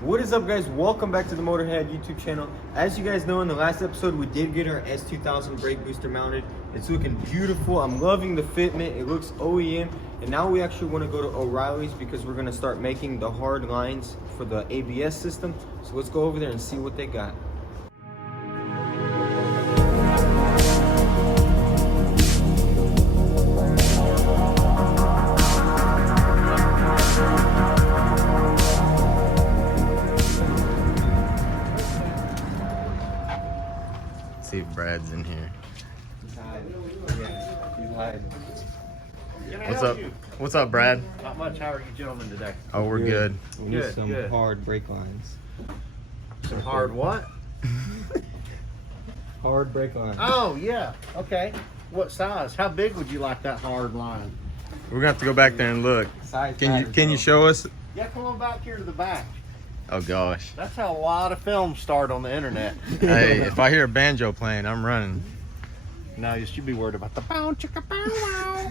What is up, guys? Welcome back to the Motorhead YouTube channel. As you guys know, in the last episode we did get our S2000 brake booster mounted. It's looking beautiful. I'm loving the fitment. It looks OEM. And now we actually want to go to O'Reilly's because we're going to start making the hard lines for the ABS system. So let's go over there and see what they got. See if Brad's in here. He's hiding. Yeah, he's hiding. What's up? What's up, Brad? Not much. How are you gentlemen today? Oh, we're good. We need Good, some good. hard brake lines. Some hard what? Hard brake lines. Oh, yeah. Okay. What size? How big would you like that hard line? We're gonna have to go back there and look. Size Can matters, you bro. show us? Yeah, come on back here to the back. Oh gosh. That's how a lot of films start on the internet. Hey, if I hear a banjo playing, I'm running. No, you should be worried about the bow chicka bow wow.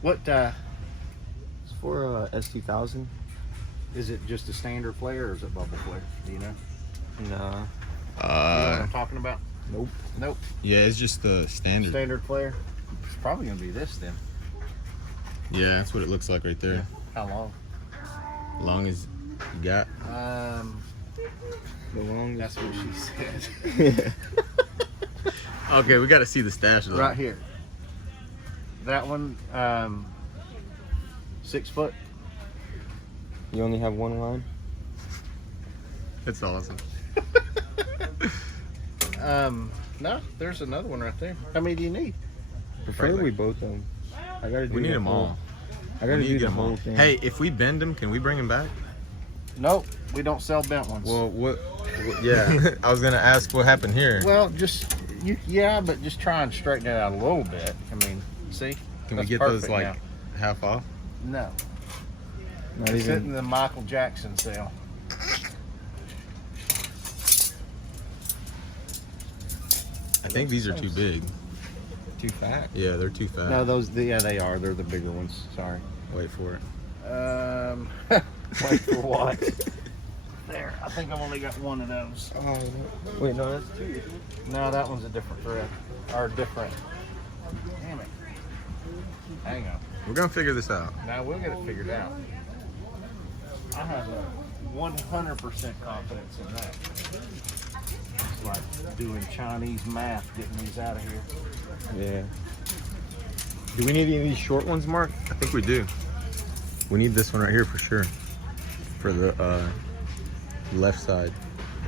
What It's for S2000. is it? Just a standard flare or is it bubble flare? Do you know? Nah. You know what I'm talking about? Nope. Nope. Yeah, it's just the standard. Standard flare. It's probably gonna be this then. Yeah, that's what it looks like right there. How long? As long as you got. The longest. That's what she said. Okay, we got to see the stash though. Right here. That one, 6 foot. You only have one line? It's awesome. No, there's another one right there. How many do you need? Preferably both of them. I gotta do We need the them whole- all. I gotta We need do to the get 'em all. whole thing. Hey, if we bend them, can we bring them back? Nope, we don't sell bent ones. Well, what yeah, I was gonna ask what happened here. Well, just yeah, but just try and straighten it out a little bit. I mean, see? Can we That's get those perfect like half off? now. No, Not it's even. in the Michael Jackson sale. I think these are too big. Too fat. Yeah, they're too fat. No, those yeah they are. They're the bigger ones. Sorry. Wait for it. Wait for what? There, I think I've only got one of those. Oh, no. Wait, no, that's two. No, that one's a different thread. Or different. Damn it. Hang on. We're gonna figure this out. Now we'll get it figured out. I have a 100% confidence in that. It's like doing Chinese math, getting these out of here. Yeah. Do we need any of these short ones, Mark? I think we do. We need this one right here for sure. For the left side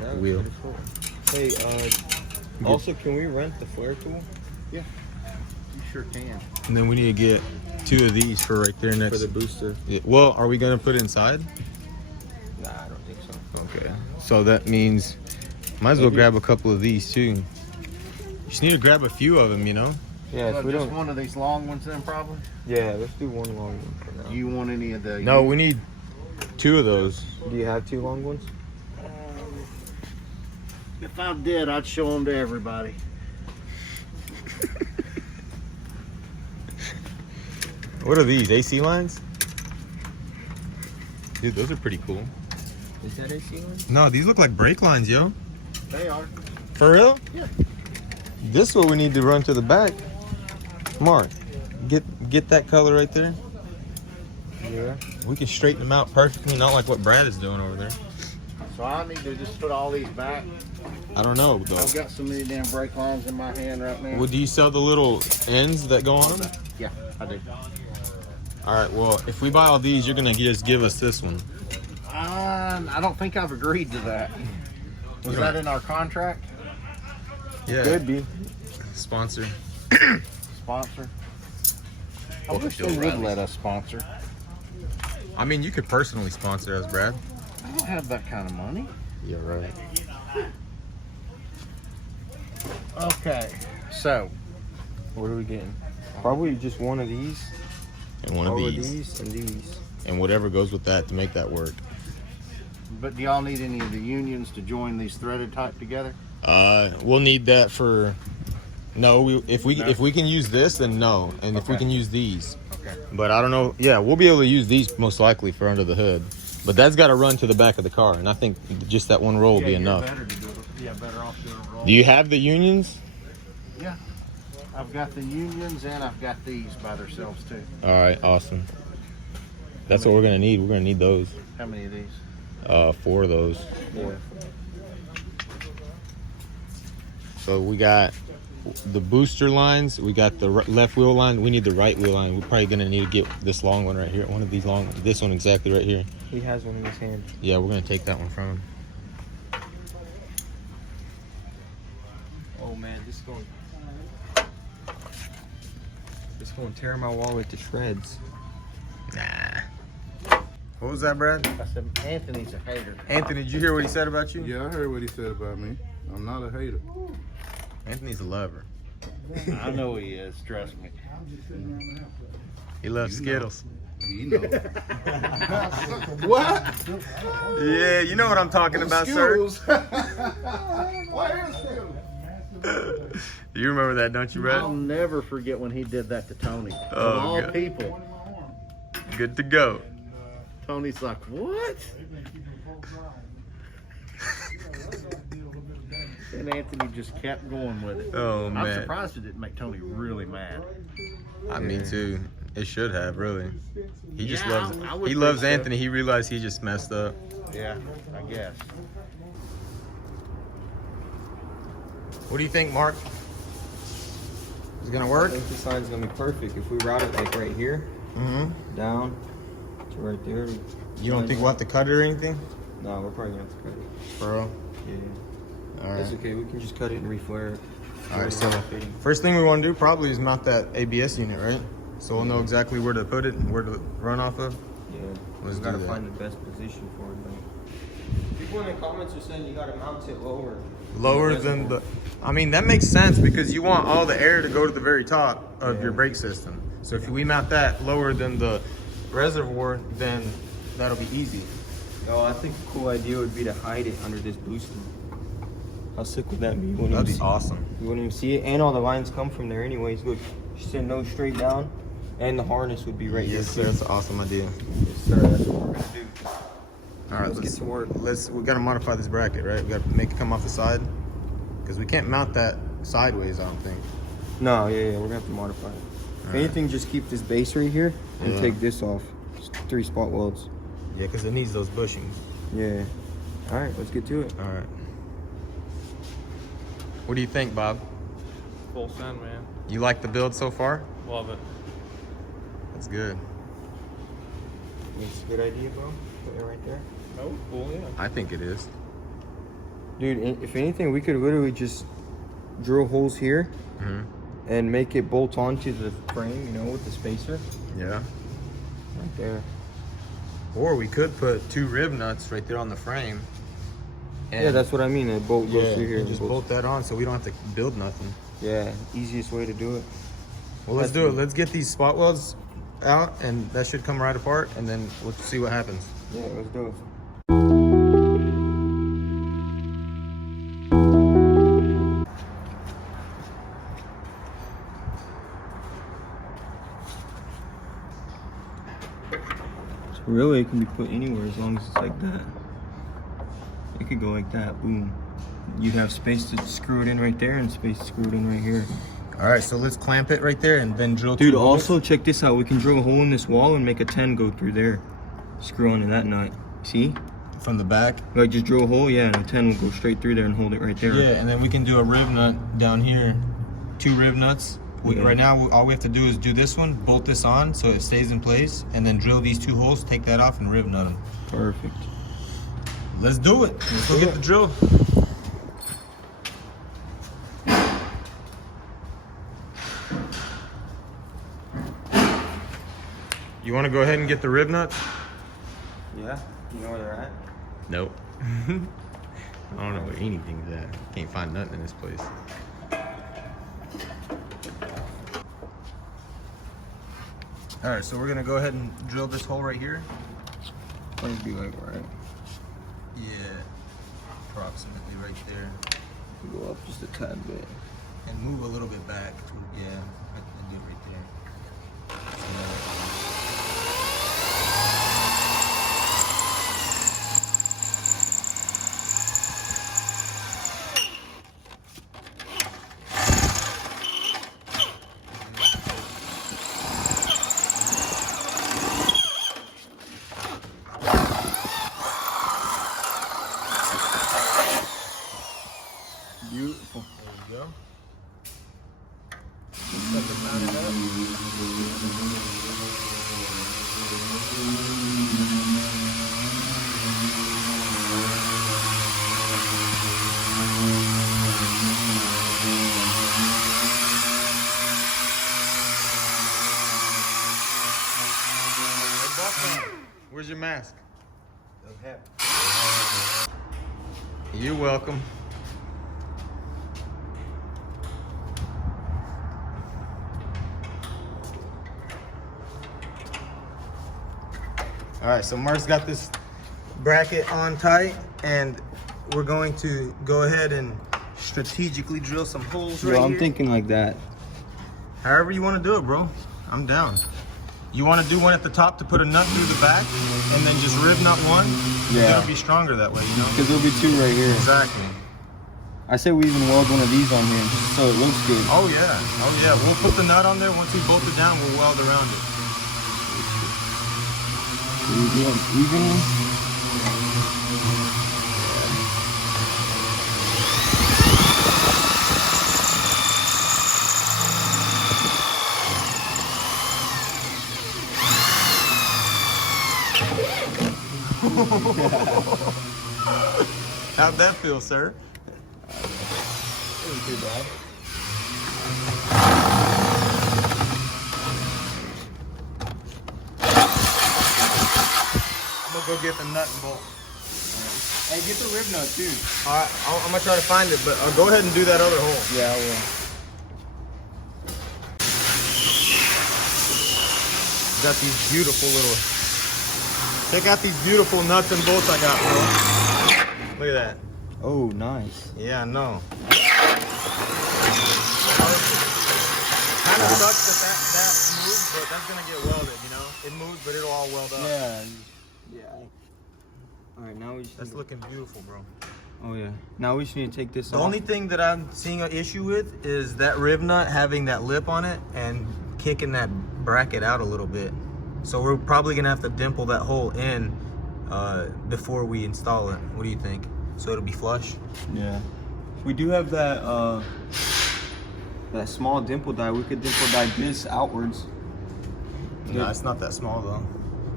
That was wheel. pretty cool. Hey, also, can we rent the flare tool? You sure can. And then we need to get 2 of these for right there next. For the booster? Yeah, well, are we gonna put it inside? Nah, I don't think so. Okay. So that means might as well grab a couple of these too. You just need to grab a few of them, you know. Yeah, if we Just don't. one of these long ones then probably? Yeah, let's do one long one for now. Do you want any of the... No, we need 2 of those. Do you have 2 long ones? If I did, I'd show them to everybody. What are these? AC lines? Dude, those are pretty cool. Is that AC line? No, these look like brake lines, yo. They are. For real? Yeah. This is what we need to run to the back. Mark, get that color right there. Yeah. We can straighten them out perfectly, not like what Brad is doing over there. So I need to just put all these back. I don't know though. I've got so many damn brake lines in my hand right now. Well, do you sell the little ends that go on them? Yeah, I do. All right. Well, if we buy all these, you're gonna just give us this one. I don't think I've agreed to that. Was that in our contract? Yeah. Could be. Sponsor. Sponsor? I Welcome wish to they would O'Reilly's. let us sponsor. I mean, you could personally sponsor us, Brad. I don't have that kind of money. Yeah, right. Okay, so What are we getting? Probably just one of these. And one of All these. and these. And whatever goes with that to make that work. but do y'all need any of the unions to join these threaded type together? We'll need that for. No, if we can use this, then no, and if we Okay. can use these, Okay. but I don't know. Yeah, we'll be able to use these most likely for under the hood, But that's got to run to the back of the car, and I think just that one roll will be enough. Better to do it. Yeah, better off doing a roll. Do you have the unions? Yeah. I've got the unions and I've got these by themselves too. All right, awesome. That's what we're gonna need. We're gonna need those. How many of these? 4 of those. 4. So we got the booster lines. We got the left wheel line. We need the right wheel line. We're probably gonna need to get this long one right here. One of these long. This one exactly right here. He has one in his hand. Yeah, we're gonna take that one from him. Oh man, this is going to tear my wallet to shreds. Nah. What was that, Brad? I said Anthony's a hater. Anthony, did you hear what he said about you? Yeah, I heard what he said about me. I'm not a hater. Anthony's a lover. I know he is, trust me. He loves Skittles. You know. What? Yeah, you know what I'm talking about, sir. What is Skittles? You remember that, don't you, Brad? I'll never forget when he did that to Tony. Oh, of all God. people. Good to go. Tony's like, what? And Anthony just kept going with it. Oh, I'm man. surprised it didn't make Tony really mad. Me too. It should have, really. He just Yeah, loves I would He think loves so. Anthony. He realized he just messed up. Yeah, I guess. What do you think, Mark? Is it gonna I work? think this line's gonna be perfect if we route it like right here, Mm-hmm. down to right there. You don't think we'll have to cut it or anything? No, we're probably gonna have to cut it. Bro. Yeah, All that's right. okay. We can just cut it and reflare it. All right, so first thing we want to do probably is mount that ABS unit, right? So we'll know exactly where to put it and where to run off of. Yeah, Let's we gotta do that. find the best position for it. Though. People in the comments are saying you gotta mount it lower. Lower than the... I mean, that makes sense because you want all the air to go to the very top of your brake system. So if we mount that lower than the reservoir, then that'll be easy. Oh, I think a cool idea would be to hide it under this booster. How sick would that be? You wouldn't That'd be even see- awesome. You wouldn't even see it, and all the lines come from there anyways. Look, just send those straight down, and the harness would be right Yes, sir. here. That's an awesome idea. Yes, sir. That's what we're gonna do. All right, Let's get to work. We gotta modify this bracket, right? We gotta make it come off the side because we can't mount that sideways, I don't think. No, yeah, we're gonna have to modify it. If Alright. anything, just keep this base right here and Yeah. take this off. Just 3 spot welds. Yeah, because it needs those bushings. Yeah. All right, let's get to it. All right. What do you think, Bob? Full send, man. You like the build so far? Love it. That's good. It's a good idea, bro. Put it right there. Oh, cool, yeah. I think it is. Dude, if anything, we could literally just drill holes here Mm-hmm. and make it bolt onto the frame, you know, with the spacer. Yeah. Right there. Or we could put 2 rib nuts right there on the frame. Yeah, that's what I mean. The bolt goes yeah, through here. and just and bolt that on so we don't have to build nothing. Yeah, easiest way to do it. Well, let's do it. Let's get these spot welds out, and that should come right apart, and then we'll see what happens. Yeah, let's do it. So really, it can be put anywhere as long as it's like that. It could go like that, boom. You'd have space to screw it in right there and space to screw it in right here. All right, so let's clamp it right there and then drill. Dude, 2 holes. also check this out. We can drill a hole in this wall and make a 10 go through there. Screw onto that nut. See? From the back. Like just drill a hole, yeah, and a 10 will go straight through there and hold it right there. Yeah, and then we can do a rib nut down here. 2 rib nuts. Yeah. Right now, all we have to do is do this one, bolt this on so it stays in place, and then drill these 2 holes, take that off, and rib nut them. Perfect. Let's do it. Let's go do get it. the drill. You want to go ahead and get the rib nuts? Yeah? You know where they're at? Nope. I don't know where anything's at. Can't find nothing in this place. All right, so we're gonna go ahead and drill this hole right here. Might be like right. Yeah, approximately right there. Go up just a tad bit. And move a little bit back. Yeah, I can do it right there. You're welcome. All right, so Mark's got this bracket on tight, and we're going to go ahead and strategically drill some holes right Bro, I'm here. thinking like that. However you want to do it, bro. I'm down. You want to do one at the top to put a nut through the back, and then just rib nut one? Yeah. It'll be stronger that way, you know? Because there'll be two right here. Exactly. I say we even weld one of these on here so it looks good. Oh yeah. Oh yeah. We'll put the nut on there. Once we bolt it down, we'll weld around it. We do it evenly. How'd that feel, sir? Wasn't too bad. I'm gonna go get the nut and bolt. Hey, get the rib nut too. Alright, I'm gonna try to find it, but go ahead and do that other hole. Yeah, I will. Got these beautiful little. Check out these beautiful nuts and bolts I got, bro. Look at that. Oh, nice. Yeah, I know. Kind of sucks that moves, but that's gonna get welded, you know? It moves, but it'll all weld up. Yeah. Yeah. All right, now we just. That's looking beautiful, bro. Oh yeah. Now we just need to take this The off. only thing that I'm seeing an issue with is that rib nut having that lip on it and kicking that bracket out a little bit. So we're probably gonna have to dimple that hole in before we install it. What do you think? So it'll be flush? Yeah. We do have that that small dimple die. We could dimple die this outwards. No, it's not that small though.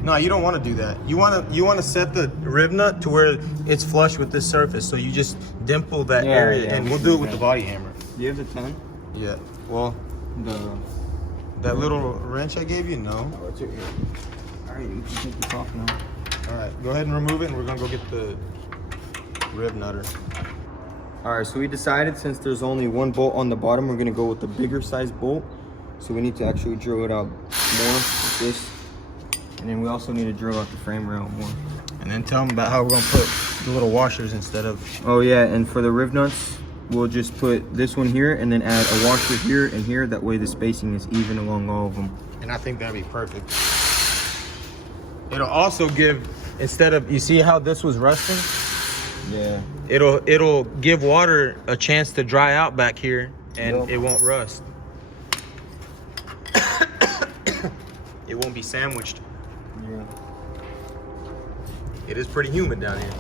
No, you don't want to do that. You want to set the rib nut to where it's flush with this surface. So you just dimple that Yeah, area, yeah, and we we'll can do it do with that. the body hammer. Do you have the 10? Yeah. Well, that little wrench I gave you, no. Oh, it's right here. All right, you can take this off now. All right, go ahead and remove it, and we're gonna go get the rib nutter. All right, so we decided since there's only one bolt on the bottom, we're gonna go with the bigger size bolt. So we need to actually drill it out more like this. And then we also need to drill out the frame rail more. And then tell them about how we're gonna put the little washers instead of. Oh yeah, and for the rib nuts, we'll just put this one here and then add a washer here and here. That way the spacing is even along all of them. And I think that'd be perfect. It'll also give, instead of, you see how this was rusting? Yeah. It'll give water a chance to dry out back here, and Yep. it won't rust. It won't be sandwiched. Yeah. It is pretty humid down here.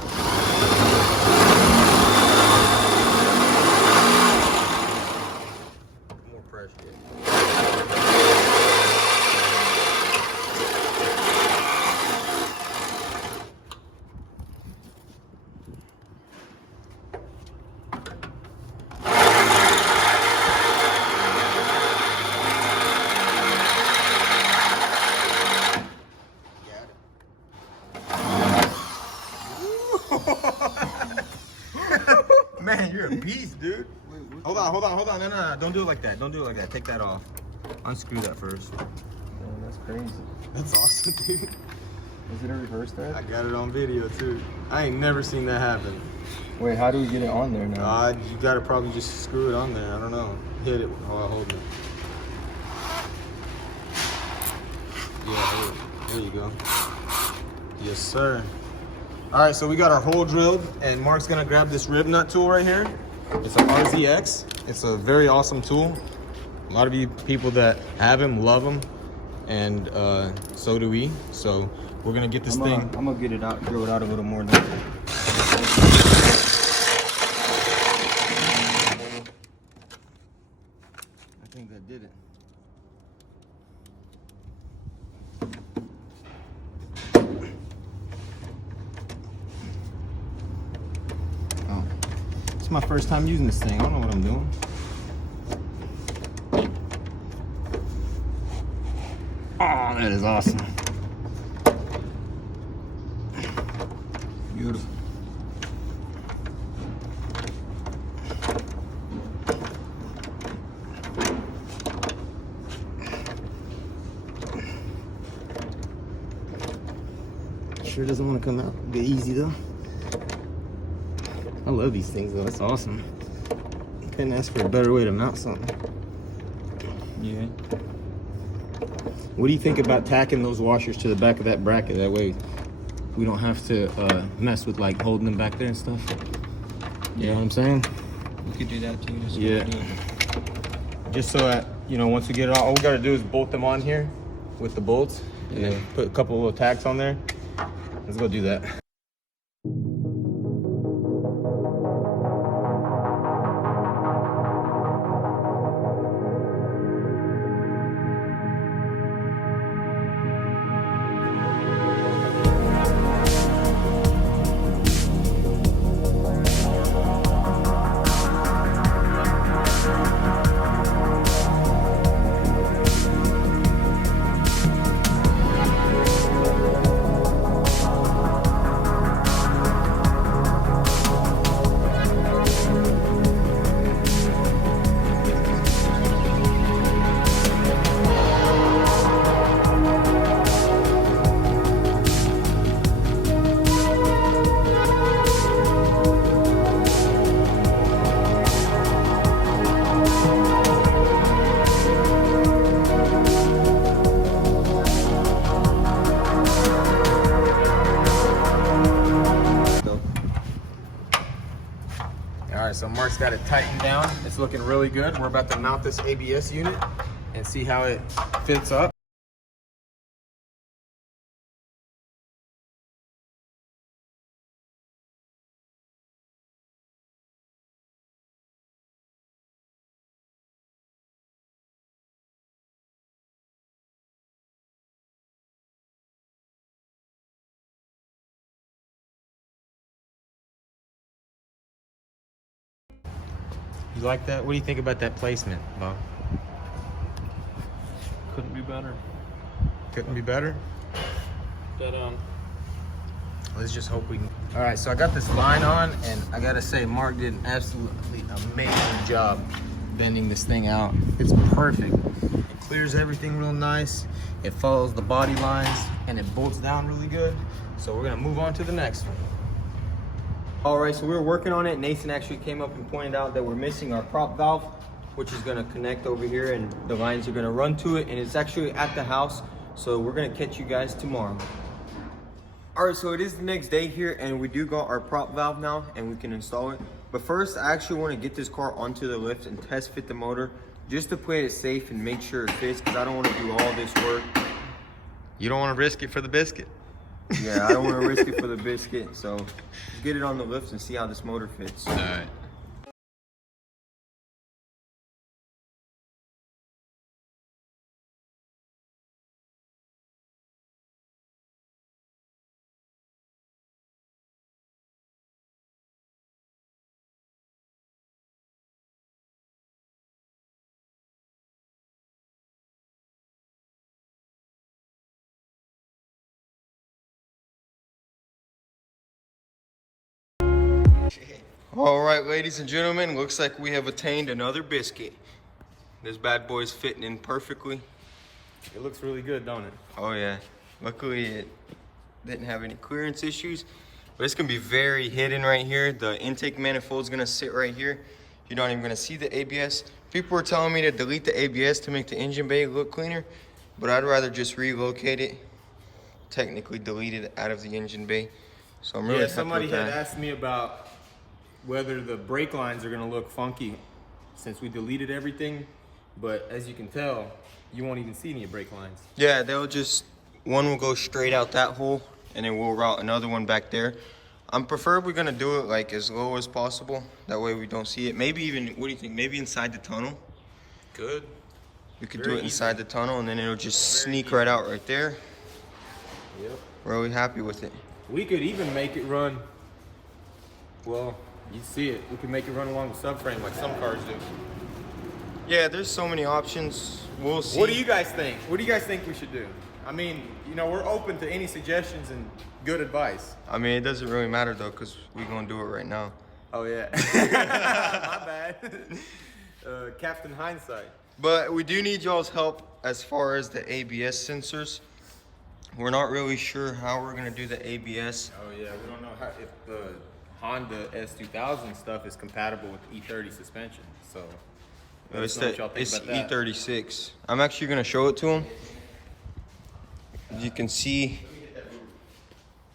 More pressure. Man, you're a beast, dude. Hold on. No. Don't do it like that. Don't do it like that. Take that off. Unscrew that first. Oh, that's crazy. That's awesome, dude. Is it a reverse thread? I got it on video, too. I ain't never seen that happen. Wait, how do we get it on there now? You gotta probably just screw it on there. I don't know. Hit it while I hold it. Yeah, there you go. Yes, sir. All right, so we got our hole drilled, and Mark's gonna grab this rib nut tool right here. It's an RZX. It's a very awesome tool. A lot of you people that have him love him, and so do we. So we're gonna get this thing. I'm gonna get it out, drill it out a little more. Than I think that did it. Oh, it's my first time using this thing. I don't know what I'm doing. Oh, that is awesome. Beautiful. Sure doesn't want to come out a bit easy though. I love these things though, that's awesome. Couldn't ask for a better way to mount something. Yeah. What do you think about tacking those washers to the back of that bracket? That way we don't have to mess with like holding them back there and stuff. You know what I'm saying? We could do that too. So Yeah. Just so that, you know, once we get it all we gotta do is bolt them on here with the bolts and then put a couple little tacks on there. Let's go do that. All right, so Mark's got it tightened down. It's looking really good. We're about to mount this ABS unit and see how it fits up. You like that? What do you think about that placement, Bob? Couldn't be better. Couldn't be better. But Let's just hope we can. All right, so I got this line on, and I gotta say, Mark did an absolutely amazing job bending this thing out. It's perfect. It clears everything real nice. It follows the body lines, and it bolts down really good. So we're gonna move on to the next one. All right, so we were working on it. Nathan actually came up and pointed out that we're missing our prop valve, which is gonna connect over here and the lines are gonna run to it, and it's actually at the house. So we're gonna catch you guys tomorrow. All right, so it is the next day here and we do got our prop valve now and we can install it. But first, I actually wanna get this car onto the lift and test fit the motor just to play it safe and make sure it fits, because I don't wanna do all this work. You don't wanna risk it for the biscuit. Yeah, I don't want to risk it for the biscuit, so let's get it on the lift and see how this motor fits. All right. All right, ladies and gentlemen, looks like we have attained another biscuit. This bad boy's fitting in perfectly. It looks really good, don't it? Oh yeah, luckily it didn't have any clearance issues, but it's gonna be very hidden right here. The intake manifold's gonna sit right here. You're not even gonna see the ABS. People were telling me to delete the ABS to make the engine bay look cleaner, but I'd rather just relocate it, technically delete it out of the engine bay. So I'm really Yeah, happy somebody with had that. asked me about whether the brake lines are gonna look funky since we deleted everything, but as you can tell, you won't even see any brake lines. Yeah, they'll just, one will go straight out that hole and then we'll route another one back there. I'm preferably gonna do it like as low as possible. That way we don't see it. Maybe even, what do you think? Maybe inside the tunnel? Good. We could Very do it inside easy. the tunnel and then it'll just sneak right out right there. Yep. Really happy with it. We could even make it run, well, you see it. We could make it run along the subframe like some cars do. Yeah, there's so many options. We'll see. What do you guys think? What do you guys think we should do? I mean, you know, we're open to any suggestions and good advice. I mean, it doesn't really matter though, because we're going to do it right now. Oh, yeah. My bad. Captain Hindsight. But we do need y'all's help as far as the ABS sensors. We're not really sure how we're going to do the ABS. Oh, yeah. We don't know how, if the Honda S2000 stuff is compatible with E30 suspension. So, let us know what y'all think It's about that. E36. I'm actually going to show it to him. As you can see,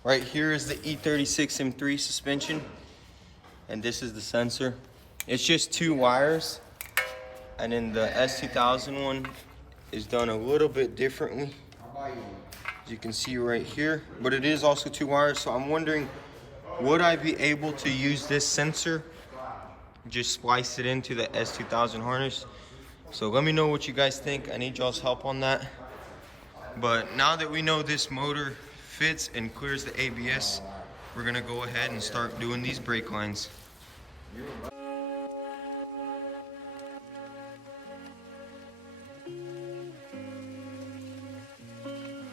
right here is the E36 M3 suspension. And this is the sensor. It's just 2 wires. And then the S2000 one is done a little bit differently. As you can see right here. But it is also 2 wires. So I'm wondering, would I be able to use this sensor? Just splice it into the S2000 harness. So let me know what you guys think. I need y'all's help on that. But now that we know this motor fits and clears the ABS, we're gonna go ahead and start doing these brake lines.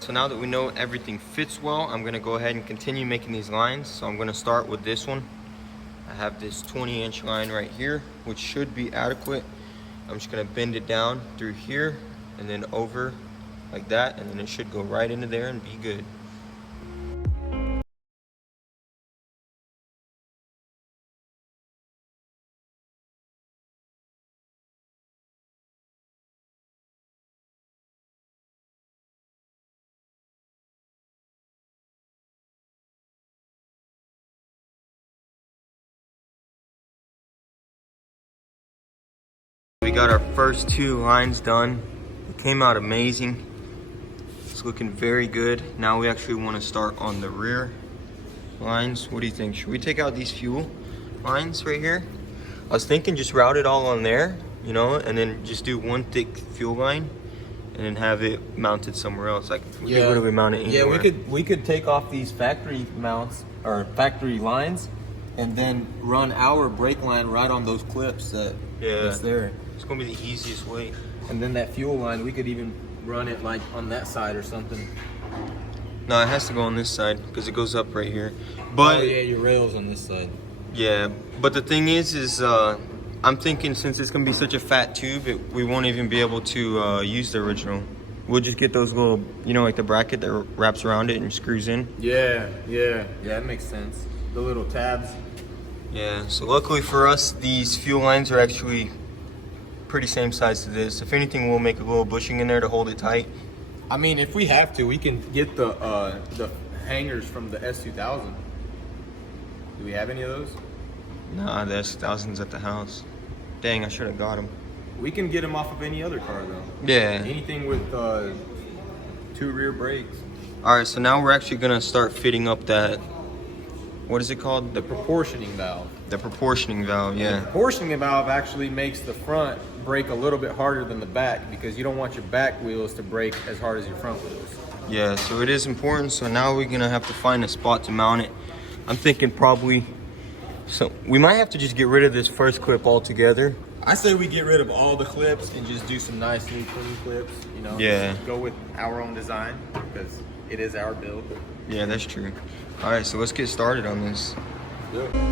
So now that we know everything fits well, I'm gonna go ahead and continue making these lines. So I'm gonna start with this one. I have this 20-inch line right here, which should be adequate. I'm just gonna bend it down through here and then over like that, and then it should go right into there and be good. We got our first 2 lines done. It came out amazing. It's looking very good. Now we actually want to start on the rear lines. What do you think? Should we take out these fuel lines right here? I was thinking just route it all on there, you know, and then just do one thick fuel line and then have it mounted somewhere else. Like, we could literally mount it anywhere. Yeah, we could take off these factory mounts or factory lines and then run our brake line right on those clips that's there. It's gonna be the easiest way. And then that fuel line, we could even run it like on that side or something. No, it has to go on this side because it goes up right here. But oh yeah, your rails on this side. yeah, but the thing is I'm thinking since it's gonna be such a fat tube, we won't even be able to use the original. We'll just get those little, you know, like the bracket that wraps around it and screws in. Yeah, that makes sense. The little tabs. Yeah, so luckily for us, these fuel lines are actually pretty same size to this. If anything, we'll make a little bushing in there to hold it tight. I mean, if we have to, we can get the hangers from the S2000. Do we have any of those? Nah, the S1000's at the house. Dang, I should have got them. We can get them off of any other car though. Yeah. Anything with 2 rear brakes. All right, so now we're actually gonna start fitting up that, what is it called? The proportioning valve. The proportioning valve, The yeah. proportioning valve actually makes the front brake a little bit harder than the back because you don't want your back wheels to brake as hard as your front wheels. Yeah, so it is important. So now we're gonna have to find a spot to mount it. I'm thinking probably, so we might have to just get rid of this first clip altogether. I say we get rid of all the clips and just do some nice new clean clips, you know? Yeah. Go with our own design because it is our build. Yeah, that's true. All right, so let's get started on this. Yeah.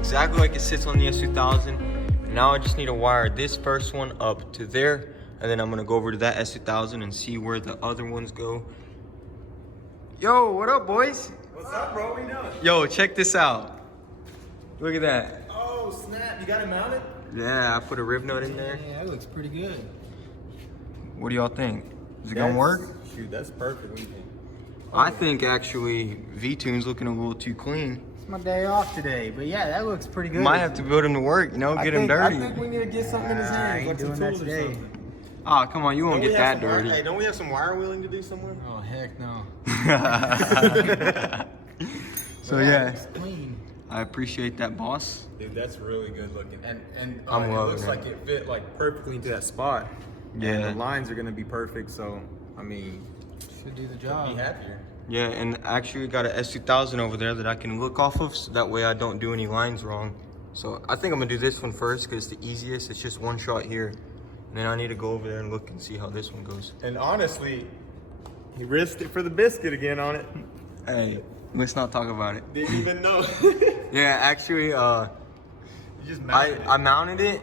exactly like it sits on the S2000. Now I just need to wire this first one up to there, and then I'm gonna go over to that S2000 and see where the other ones go. Yo, what up, boys? What's up, bro? What you doing? Yo, check this out. Look at that. Oh, snap. You got it mounted? Yeah, I put a rib nut in there. Yeah, that looks pretty good. What do y'all think? Is it gonna work? Shoot, that's perfect. What do you think? I think actually vtuned's looking a little too clean. It's my day off today, but yeah, that looks pretty good. Might have to build him to work, you know, get him dirty. I think we need to get something in his hands. Like some tools or something. Oh, come on, you won't get that dirty. Hey, don't we have some wire wheeling to do somewhere? Oh, heck no. So yeah, It's clean. I appreciate that, boss. Dude, that's really good looking. And I'm it loving looks it. like it fit like perfectly into that spot. Yeah. And the lines are gonna be perfect, so I mean, Should do the be job. happier. Yeah, and actually got an S2000 over there that I can look off of, so that way I don't do any lines wrong. So I think I'm gonna do this one first because it's the easiest. It's just one shot here. And then I need to go over there and look and see how this one goes. And honestly, he risked it for the biscuit again on it. Hey, let's not talk about it. Didn't even know. Yeah, actually, You just mounted I mounted it,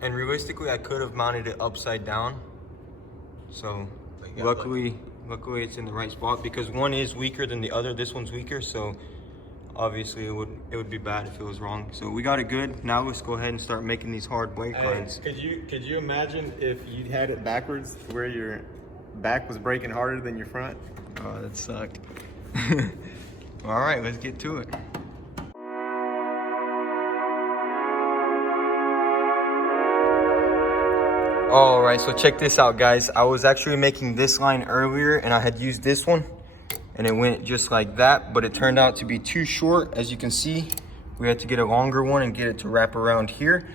and realistically, I could have mounted it upside down. So, got luckily it's in the right spot because one is weaker than the other. This one's weaker, so obviously it would be bad if it was wrong. So we got it good. Now let's go ahead and start making these hard brake lines. Could you imagine if you had it backwards, where your back was braking harder than your front? Oh, that sucked. All right, let's get to it. All right, so check this out, guys. I was actually making this line earlier and I had used this one and it went just like that, but it turned out to be too short. As you can see, we had to get a longer one and get it to wrap around here.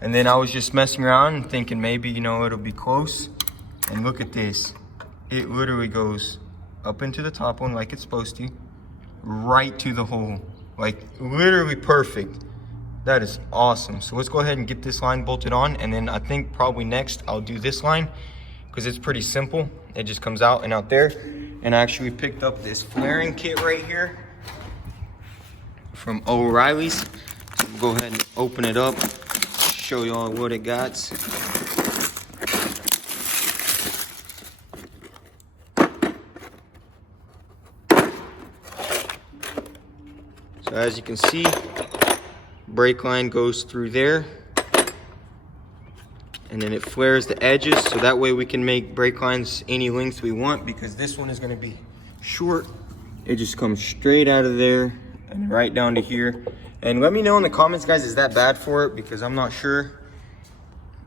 And then I was just messing around and thinking maybe, you know, it'll be close. And look at this. It literally goes up into the top one like it's supposed to, right to the hole. Like literally perfect. That is awesome. So let's go ahead and get this line bolted on, and then I think probably next I'll do this line because it's pretty simple. It just comes out and out there. And I actually picked up this flaring kit right here from O'Reilly's. So we'll go ahead and open it up, show y'all what it got. So as you can see, brake line goes through there, and then it flares the edges, so that way we can make brake lines any length we want, because this one is going to be short. It just comes straight out of there and right down to here. And let me know in the comments, guys, is that bad for it? Because I'm not sure.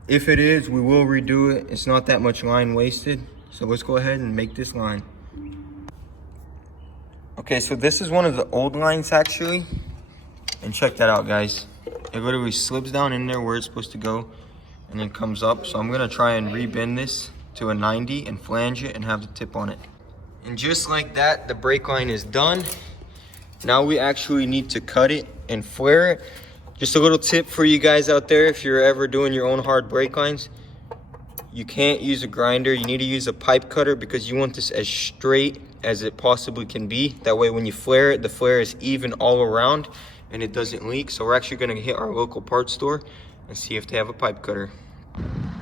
If it is, we will redo it. It's not that much line wasted. So let's go ahead and make this line. Okay, so this is one of the old lines actually. And check that out, guys. It literally slips down in there where it's supposed to go and then comes up. So I'm gonna try and rebend this to a 90 and flange it and have the tip on it. And just like that, the brake line is done. Now we actually need to cut it and flare it. Just a little tip for you guys out there, if you're ever doing your own hard brake lines, you can't use a grinder. You need to use a pipe cutter because you want this as straight as it possibly can be. That way when you flare it, the flare is even all around and it doesn't leak. So we're actually gonna hit our local parts store and see if they have a pipe cutter.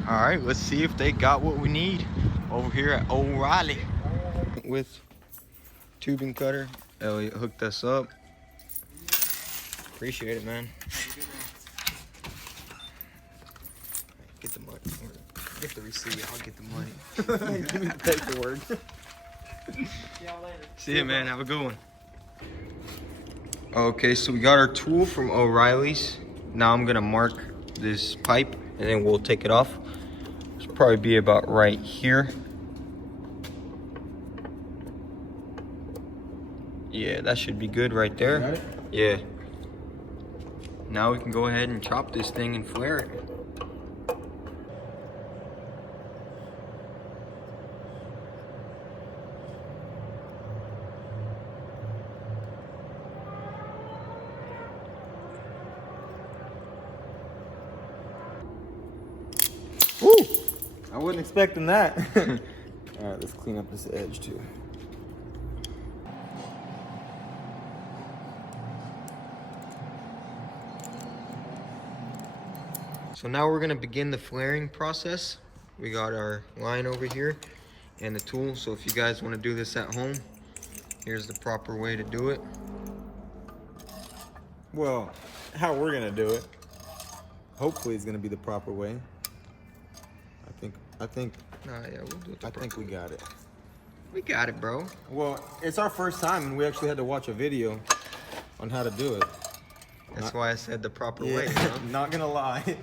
All right, let's see if they got what we need over here at O'Reilly. With tubing cutter, Elliot hooked us up. Appreciate it, man. Get the money. Get the receipt, I'll get the money. Give me the paperwork. See you, man. Have a good one. Okay, so we got our tool from O'Reilly's. Now I'm gonna mark this pipe and then we'll take it off. It's probably be about right here. Yeah, that should be good right there. Got it? Yeah. Now we can go ahead and chop this thing and flare it. Woo! I wasn't expecting that. All right, let's clean up this edge too. So now we're gonna begin the flaring process. We got our line over here and the tool. So if you guys wanna do this at home, here's the proper way to do it. Well, how we're gonna do it, hopefully it's gonna be the proper way. I think Nah, yeah, we'll do it the I proper think we way. got it. We got it, bro. Well, it's our first time and we actually had to watch a video on how to do it. That's why I said the proper way, huh? Not gonna lie.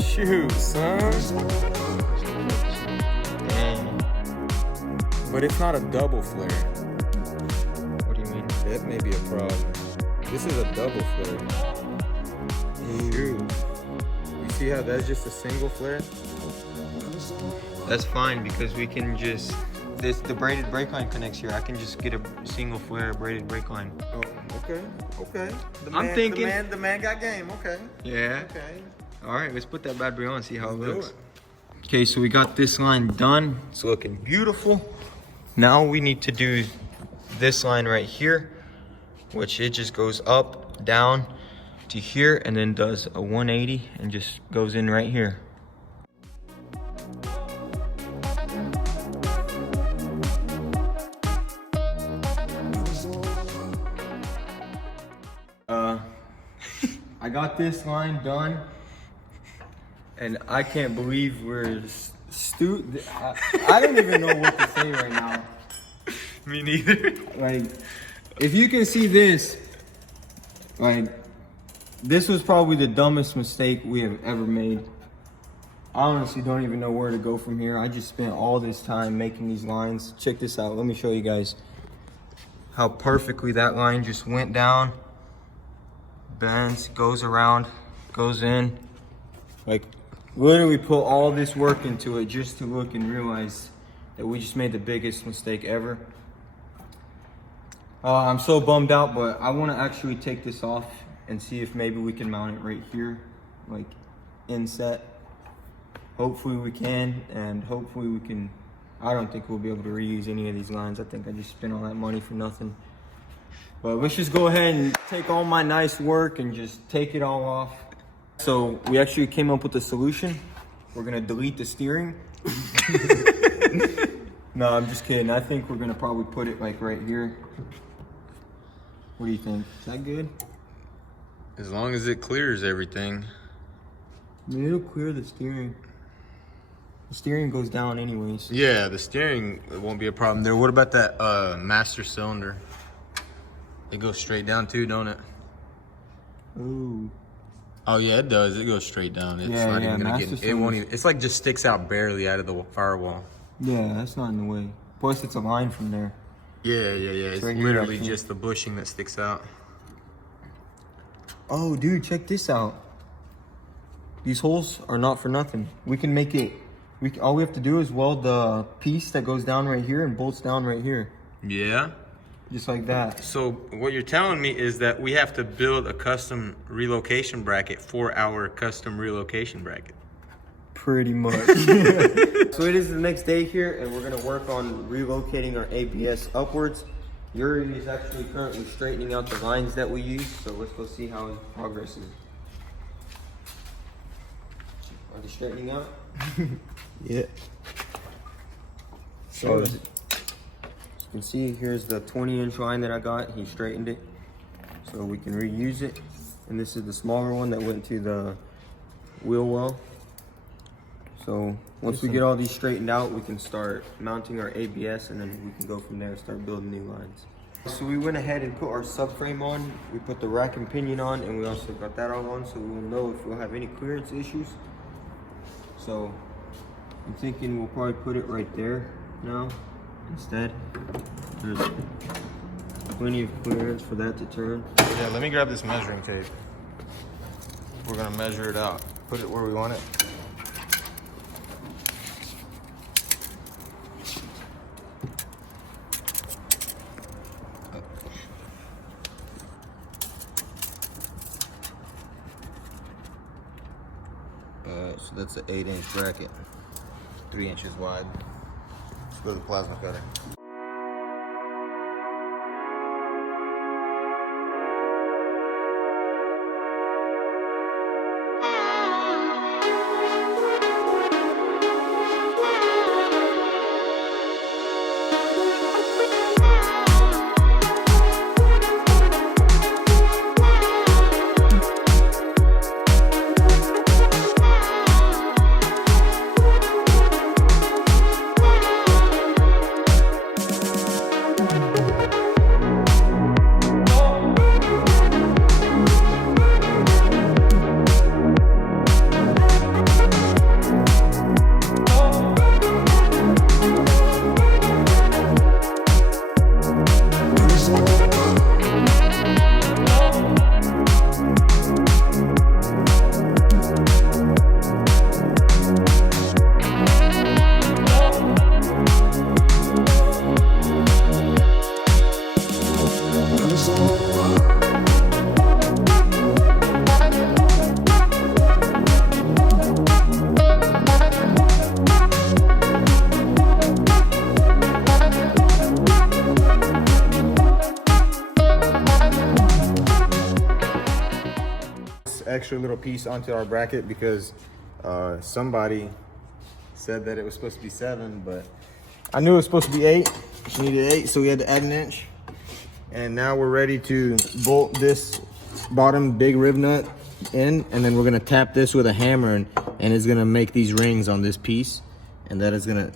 Shoot, son. Dang. But it's not a double flare. What do you mean? That may be a problem. This is a double flare. Shoot. You see how that's just a single flare? That's fine because we can just the braided brake line connects here. I can just get a single flare braided brake line. Oh, okay. Okay. I'm thinking- the man got game. Okay. Yeah. Okay. All right, let's put that bad boy on, see how it Let's do looks. it. Okay, so we got this line done. It's looking beautiful. Now we need to do this line right here, which it just goes up, down to here, and then does a 180 and just goes in right here. I got this line done, and I can't believe we're I don't even know what to say right now. Me neither. Like, if you can see this, like, this was probably the dumbest mistake we have ever made. I honestly don't even know where to go from here. I just spent all this time making these lines. Check this out. Let me show you guys how perfectly that line just went down, bends, goes around, goes in. Like, literally put all this work into it just to look and realize that we just made the biggest mistake ever. I'm so bummed out, but I want to actually take this off and see if maybe we can mount it right here, like inset. Hopefully we can, and hopefully we can. I don't think we'll be able to reuse any of these lines. I think I just spent all that money for nothing. But let's just go ahead and take all my nice work and just take it all off. So we actually came up with a solution. We're gonna delete the steering. No, I'm just kidding. I think we're gonna probably put it like right here. What do you think? Is that good? As long as it clears everything. I mean, it'll clear the steering. The steering goes down anyways. Yeah, the steering won't be a problem there. What about that master cylinder? It goes straight down too, don't it? Ooh. Oh yeah, it does. It goes straight down. It's Yeah, not yeah, even gonna master get. It won't even. It's like just sticks out barely out of the firewall. Yeah, that's not in the way. Plus, it's a line from there. Yeah. It's right here, literally actually. just the bushing that sticks out. Oh, dude, check this out. These holes are not for nothing. We can make it. All we have to do is weld the piece that goes down right here and bolts down right here, Yeah. just like that. So what you're telling me is that we have to build a custom relocation bracket for our custom relocation bracket. Pretty much. So it is the next day here, and we're gonna work on relocating our ABS upwards. Yuri is actually currently straightening out the lines that we use, so let's go see how his progress is. Are they straightening out? Yeah. So as you can see, here's the 20-inch line that I got. He straightened it, so we can reuse it. And this is the smaller one that went to the wheel well. So once we get all these straightened out, we can start mounting our ABS, and then we can go from there and start building new lines. So we went ahead and put our subframe on. We put the rack and pinion on, and we also got that all on, so we'll know if we'll have any clearance issues. So I'm thinking we'll probably put it right there now instead. There's plenty of clearance for that to turn. Yeah, let me grab this measuring tape. We're gonna measure it out. Put it where we want it. So that's an 8-inch bracket, 3 inches wide. Let's go to the plasma cutter. Extra little piece onto our bracket because somebody said that it was supposed to be 7, but I knew it was supposed to be 8. She needed 8, so we had to add an inch. And now we're ready to bolt this bottom big rib nut in, and then we're gonna tap this with a hammer, and it's gonna make these rings on this piece, and that is gonna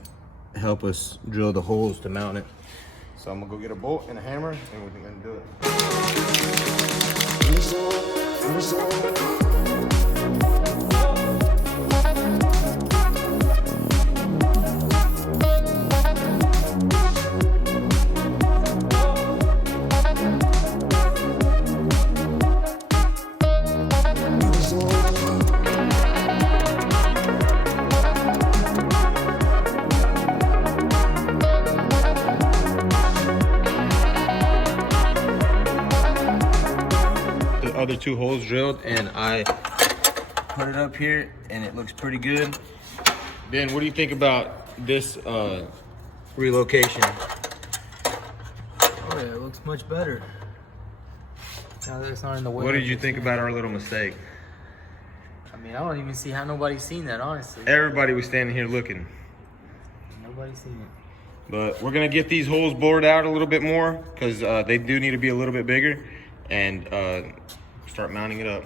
help us drill the holes to mount it. So I'm gonna go get a bolt and a hammer, and we're gonna do it. Other 2 holes drilled, and I put it up here, and it looks pretty good. Ben, what do you think about this relocation? Oh yeah, it looks much better. Now that it's not in the way. What did you think about our little mistake? I mean, I don't even see how nobody's seen that, honestly. Everybody was standing here looking. Nobody's seen it. But we're gonna get these holes bored out a little bit more, because they do need to be a little bit bigger, and start mounting it up.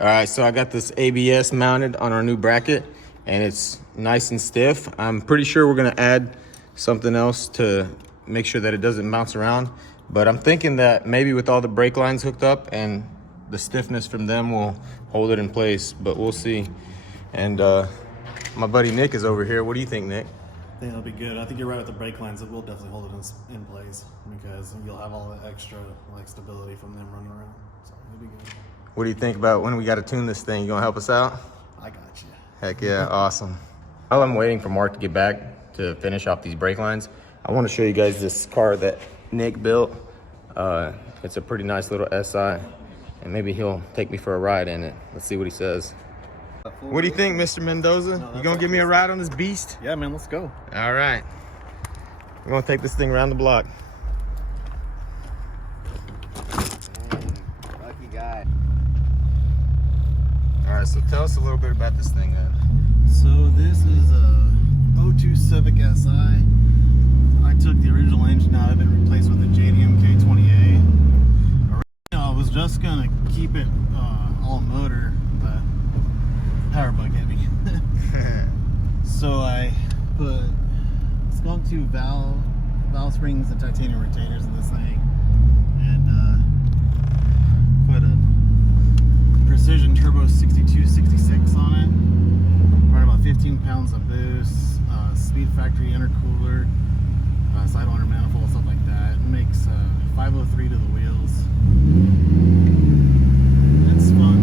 All right, so I got this ABS mounted on our new bracket and it's nice and stiff. I'm pretty sure we're gonna add something else to make sure that it doesn't bounce around. But I'm thinking that maybe with all the brake lines hooked up and the stiffness from them will hold it in place, but we'll see. And my buddy Nick is over here. What do you think, Nick? I think it'll be good. I think you're right with the brake lines. It will definitely hold it in place because you'll have all the extra like stability from them running around. So it'll be good. What do you think about when we got to tune this thing? You gonna help us out? I got you. Heck yeah, awesome. While I'm waiting for Mark to get back to finish off these brake lines, I want to show you guys this car that Nick built. It's a pretty nice little SI, and maybe he'll take me for a ride in it. Let's see what he says. What do you think, Mr. Mendoza? You gonna give me a ride on this beast? Yeah, man. Let's go. All right. We're gonna take this thing around the block. Lucky guy. All right, so tell us a little bit about this thing, then. So this is a 02 Civic SI. I took the original engine out of it, replaced with a JDM K20A. Originally, I was just gonna keep it all motor, but power bug hit me. So I put skunk tube valve springs and titanium retainers in this thing, and put a precision turbo 6266 on it. Right about 15 pounds of boost, speed factory intercooler, side order manifold, stuff like that. It makes 503 to the wheels. It's fun.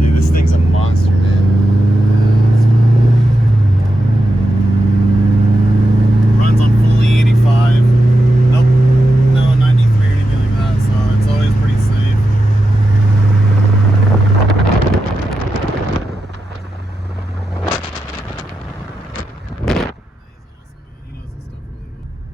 Dude, this thing's a monster, man. Runs on fully 85. Nope, no 93 or anything like that, so it's always pretty safe. He knows his stuff really well.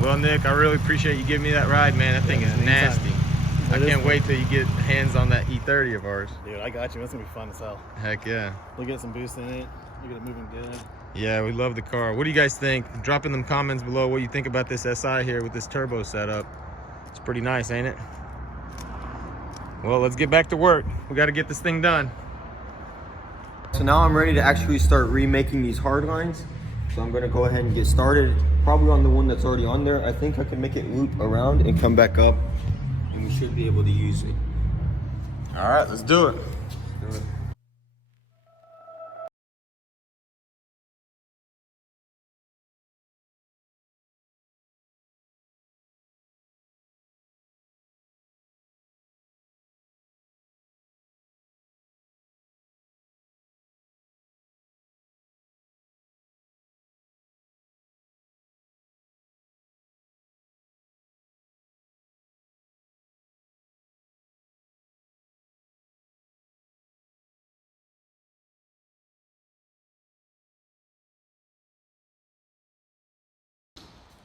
Well, Nick, I really appreciate you giving me that ride, man. That thing is nasty. I can't wait till you get hands on that E30 of ours. Dude, I got you. That's gonna be fun as hell. Heck yeah. We'll get some boost in it. We'll get it moving good. Yeah, we love the car. What do you guys think? Drop in them comments below what you think about this SI here with this turbo setup. It's pretty nice, ain't it? Well, let's get back to work. We got to get this thing done. So now I'm ready to actually start remaking these hard lines. So I'm gonna go ahead and get started, probably on the one that's already on there. I think I can make it loop around and come back up, and we should be able to use it. All right, let's do it. Let's do it.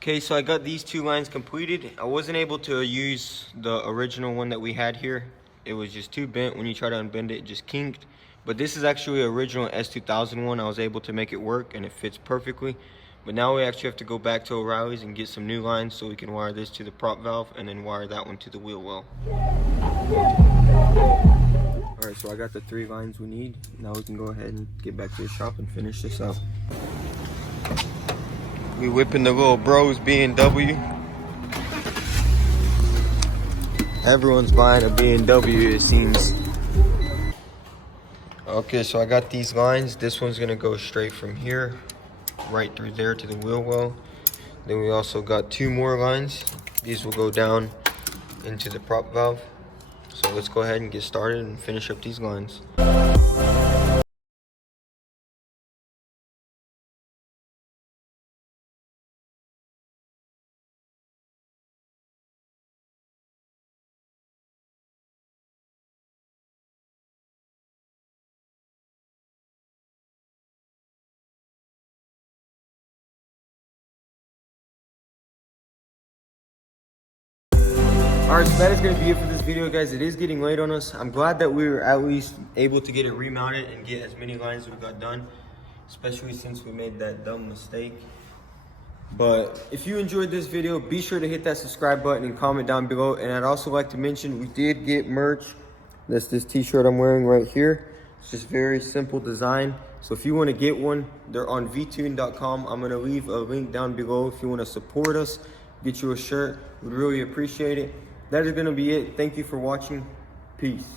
Okay, so I got these two lines completed. I wasn't able to use the original one that we had here. It was just too bent. When you try to unbend it, it just kinked. But this is actually an original S2000 one. I was able to make it work and it fits perfectly. But now we actually have to go back to O'Reilly's and get some new lines so we can wire this to the prop valve and then wire that one to the wheel well. All right, so I got the 3 lines we need. Now we can go ahead and get back to the shop and finish this up. We whipping the little bros BMW. Everyone's buying a BMW, it seems. Okay, so I got these lines. This one's gonna go straight from here, right through there to the wheel well. Then we also got 2 more lines. These will go down into the prop valve. So let's go ahead and get started and finish up these lines. Alright, so that is going to be it for this video, guys. It is getting late on us. I'm glad that we were at least able to get it remounted and get as many lines as we got done, especially since we made that dumb mistake. But if you enjoyed this video, be sure to hit that subscribe button and comment down below. And I'd also like to mention we did get merch. That's this t-shirt I'm wearing right here. It's just very simple design. So if you want to get one, they're on vtuned.com. I'm going to leave a link down below if you want to support us, get you a shirt. We'd really appreciate it. That is going to be it. Thank you for watching. Peace.